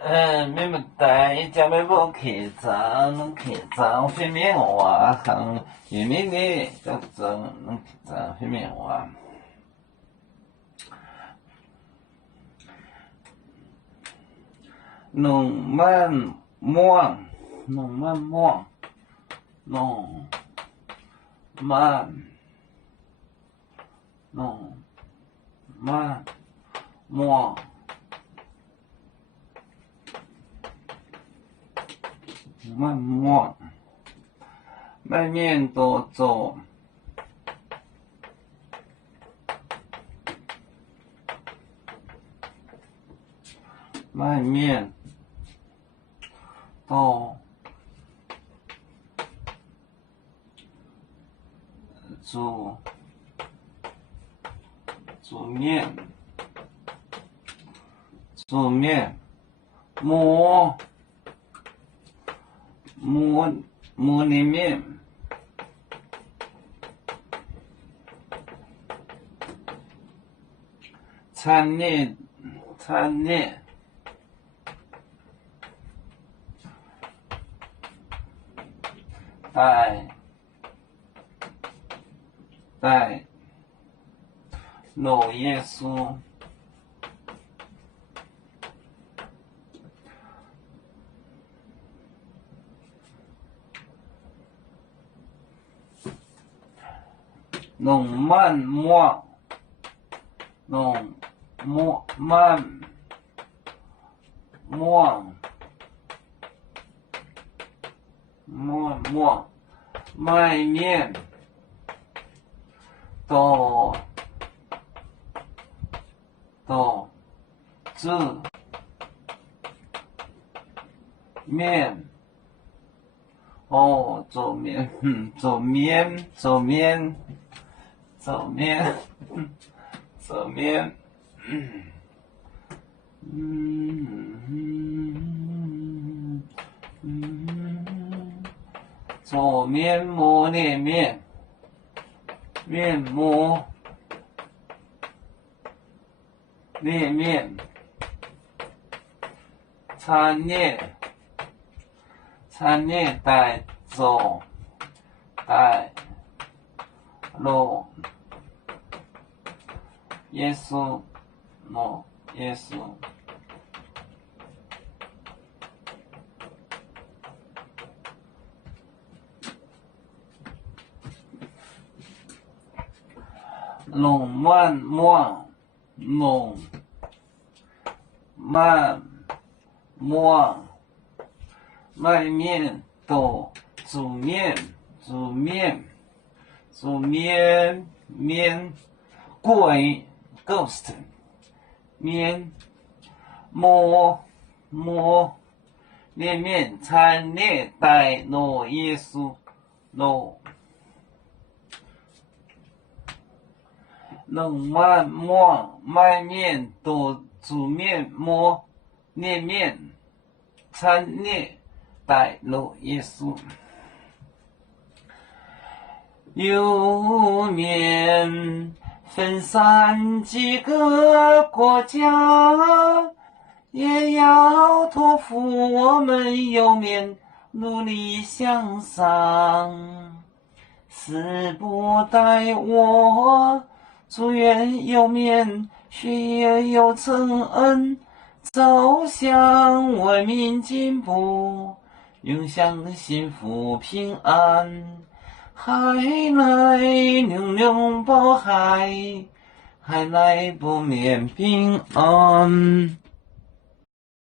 免么带，食要无客栈，拢客栈费面话行，也免个叫做拢客栈费面话。弄慢慢，弄慢慢，弄慢，弄慢慢。慢慢，卖面多做，卖面多煮面，煮面磨里面，参列，带，老耶稣。弄慢慢，弄慢卖面多煮面。哦，做面，做面，做面磨面面，面磨面面，餐业带走带路，耶稣诺耶稣。弄慢慢，弄慢慢，卖面多煮面贵 ghost 面磨面餐列带诺耶稣诺。弄慢慢卖面多煮面磨面餐列带路耶稣。有面分散几个国家，也要托付我们有面努力向上。死不待我，祝愿有面血液有承恩，走向文明进步，永享幸福平安。海来玲珑宝海，海来不免平安。